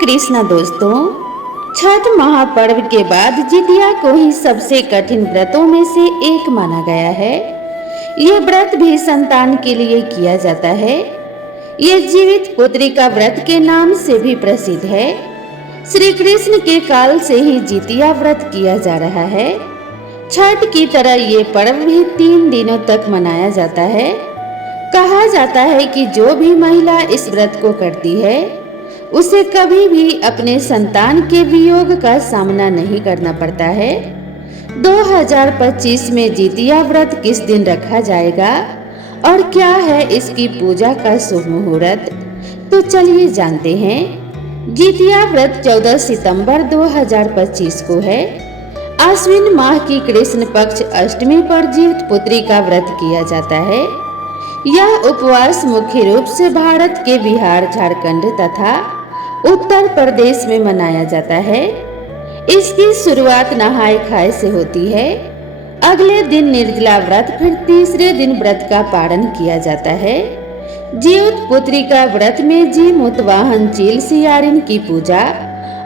कृष्णा दोस्तों, छठ महापर्व के बाद जितिया को ही सबसे कठिन व्रतों में से एक माना गया है। यह व्रत भी संतान के लिए किया जाता है। यह जीवित पुत्री का व्रत के नाम से भी प्रसिद्ध है। श्री कृष्ण के काल से ही जितिया व्रत किया जा रहा है। छठ की तरह ये पर्व भी 3 दिनों तक मनाया जाता है। कहा जाता है कि जो भी महिला इस व्रत को करती है उसे कभी भी अपने संतान के वियोग का सामना नहीं करना पड़ता है। 2025 में जितिया व्रत किस दिन रखा जाएगा और क्या है इसकी पूजा का शुभ मुहूर्त, तो चलिए जानते हैं। जितिया व्रत 14 सितंबर 2025 को है। आश्विन माह की कृष्ण पक्ष अष्टमी पर जीवित पुत्री का व्रत किया जाता है। यह उपवास मुख्य रूप से भारत के बिहार, झारखंड तथा उत्तर प्रदेश में मनाया जाता है। इसकी शुरुआत नहाय खाए से होती है। अगले दिन निर्जला व्रत, फिर तीसरे दिन व्रत का पारण किया जाता है। जीवित पुत्री का व्रत में जीमूत वाहन चील सियारिन की पूजा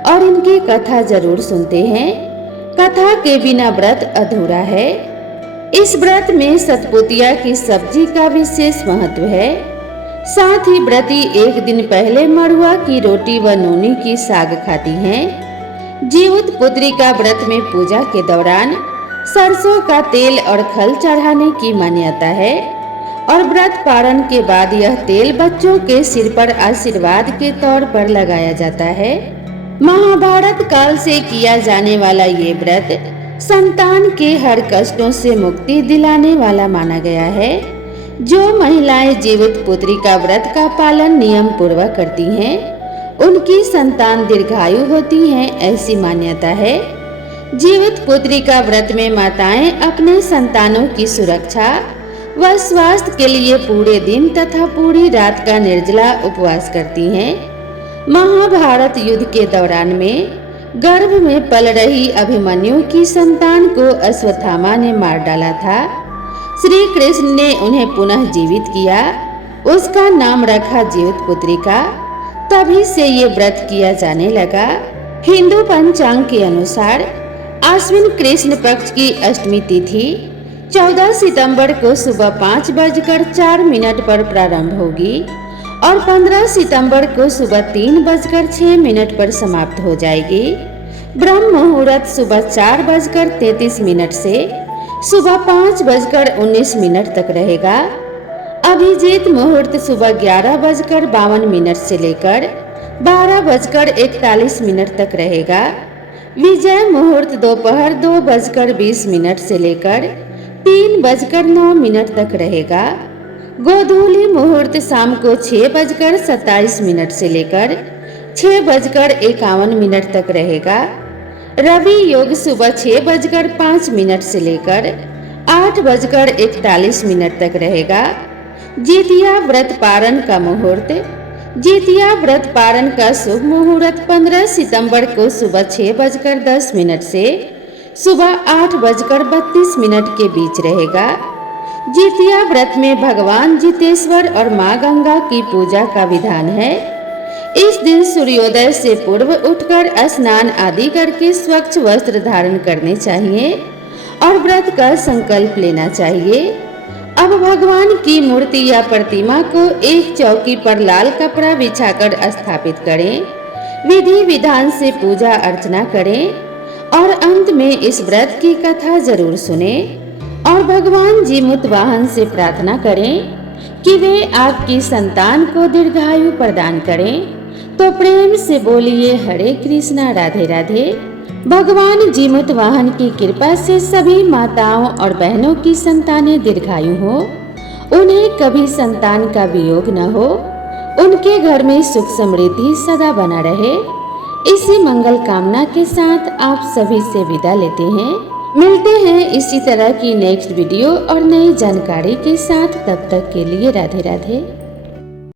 और इनकी कथा जरूर सुनते हैं। कथा के बिना व्रत अधूरा है। इस व्रत में सतपुतिया की सब्जी का विशेष महत्व है। साथ ही व्रती एक दिन पहले मड़ुआ की रोटी व नूनी की साग खाती हैं। जीवित पुत्री का व्रत में पूजा के दौरान सरसों का तेल और खल चढ़ाने की मान्यता है और व्रत पारण के बाद यह तेल बच्चों के सिर पर आशीर्वाद के तौर पर लगाया जाता है। महाभारत काल से किया जाने वाला ये व्रत संतान के हर कष्टों से मुक्ति दिलाने वाला माना गया है। जो महिलाएं जीवित पुत्री का व्रत का पालन नियम पूर्वक करती हैं, उनकी संतान दीर्घायु होती हैं, ऐसी मान्यता है। जीवित पुत्री का व्रत में माताएं अपने संतानों की सुरक्षा व स्वास्थ्य के लिए पूरे दिन तथा पूरी रात का निर्जला उपवास करती हैं। महाभारत युद्ध के दौरान में गर्भ में पल रही अभिमन्यु की संतान को अश्वत्थामा ने मार डाला था। श्री कृष्ण ने उन्हें पुनः जीवित किया। उसका नाम रखा जीवित पुत्री का। तभी से ये व्रत किया जाने लगा। हिंदू पंचांग के अनुसार आश्विन कृष्ण पक्ष की अष्टमी तिथि 14 सितंबर को सुबह 5:04 पर प्रारंभ होगी और 15 सितंबर को सुबह 3:06 पर समाप्त हो जाएगी। ब्रह्म मुहूर्त सुबह 4:33 से सुबह 5:19 तक रहेगा। अभिजीत मुहूर्त सुबह 11:52 से लेकर 12:41 तक रहेगा। विजय मुहूर्त दोपहर 2:20 से लेकर 3:09 तक रहेगा। गोधूली मुहूर्त शाम को 6:27 से लेकर 6:51 तक रहेगा। रवि योग सुबह 6:05 से लेकर 8:41 तक रहेगा। जितिया व्रत पारण का मुहूर्त। जितिया व्रत पारण का शुभ मुहूर्त 15 सितंबर को सुबह 6:10 से सुबह 8:32 के बीच रहेगा। जितिया व्रत में भगवान जितेश्वर और मां गंगा की पूजा का विधान है। इस दिन सूर्योदय से पूर्व उठकर स्नान आदि करके स्वच्छ वस्त्र धारण करने चाहिए और व्रत का संकल्प लेना चाहिए। अब भगवान की मूर्ति या प्रतिमा को एक चौकी पर लाल कपड़ा बिछाकर स्थापित करें। विधि विधान से पूजा अर्चना करें और अंत में इस व्रत की कथा जरूर सुने और भगवान जीमूत वाहन से प्रार्थना करें कि वे आपकी संतान को दीर्घायु प्रदान करें। तो प्रेम से बोलिए हरे कृष्णा, राधे राधे। भगवान जीमूत वाहन की कृपा से सभी माताओं और बहनों की संतानें दीर्घायु हो, उन्हें कभी संतान का वियोग न हो, उनके घर में सुख समृद्धि सदा बना रहे। इसी मंगल कामना के साथ आप सभी से विदा लेते हैं। मिलते हैं इसी तरह की नेक्स्ट वीडियो और नई जानकारी के साथ। तब तक के लिए राधे राधे।